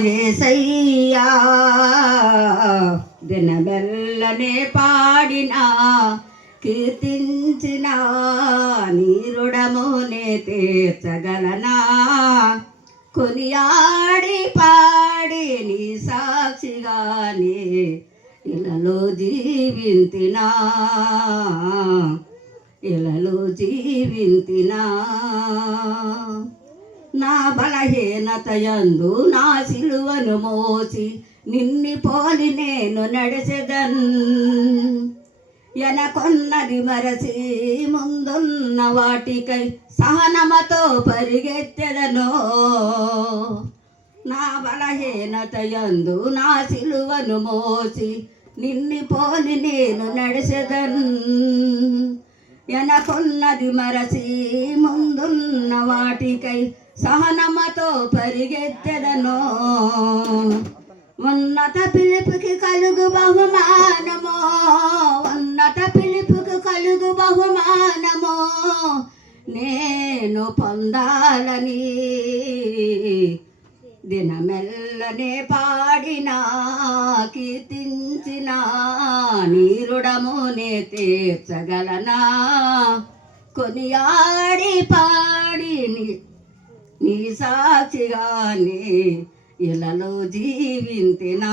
యేసయ్యా దినమెల్లనే పాడినా కీర్తించిన నీ రుణమునే తీర్చగలనా కొనియాడి పాడి నీ సాక్షిగానే ఇలలో జీవింతినా నా బలహీనతయందు నా సిలువను మోసి నిన్ని పోలి నేను నడిచెదన్ ఎనకొన్నది మరసి ముందున్న వాటికై సహనమతో పరిగెత్తెదనో నా బలహీనతయందు నా సిలువను మోసి నిన్ని పోలి నేను నడిచెదన్ ఎనకొన్నది మరసి ముందున్న వాటికై సహనమతో పరిగెత్తెదనో ఉన్నత పిలుపుకి కలుగు బహుమానమో ఉన్నత పిలుపుకి కలుగు బహుమానమో నేను పొందాలని దినమెల్లనే పాడినా కీర్తించిన నీ రుణమునే తీర్చగలనా కొనియాడి పాడి నీ సాక్షిగానే ఇలలో జీవింతినా